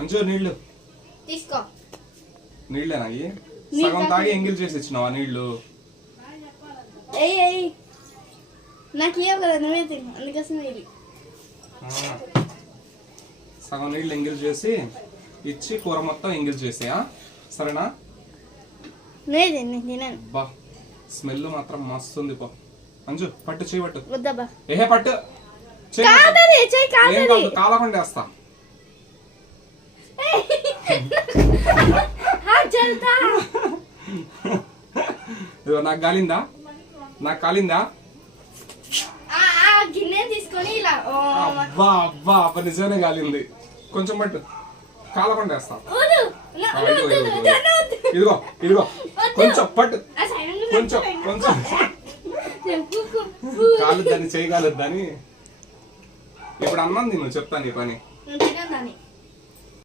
అంజు నీళ్ళు తీసుకో. నీళ్ళేనా అయ్యి? సగం తాగి ఎంగిల్ చేసి ఇచ్చినావా నీళ్ళు? నాకు ఇవ్వవు కదా, నువ్వే తిను, అందుకోసం ఇది సగం నీళ్ళు ఎంగిల్ చేసి ఇచ్చి కూర మొత్తం ఎంగిల్ చేసేయా, సరేనా? తిన్నాను. బా స్మెల్ మాత్రం మస్తు ఉంది. పో అంజు పట్టు, చేయి పట్టు. వద్దబ్బా, ఏహే పట్టు, కాలకుండా వేస్తా. నాకు కాలిందా? నాకు కాలిందా? గిన్నె తీసుకొని ఇలా అబ్బా అబ్బా అబ్బా నిజమే కాలింది. కొంచెం పట్టు, కాలకుండా వేస్తా. ఇదిగో ఇదిగో కొంచెం పట్టు, కొంచెం కొంచెం కాలుద్దని చేయగలద్దని. ఇప్పుడు అన్నం తిను, చెప్తాను నీ పని.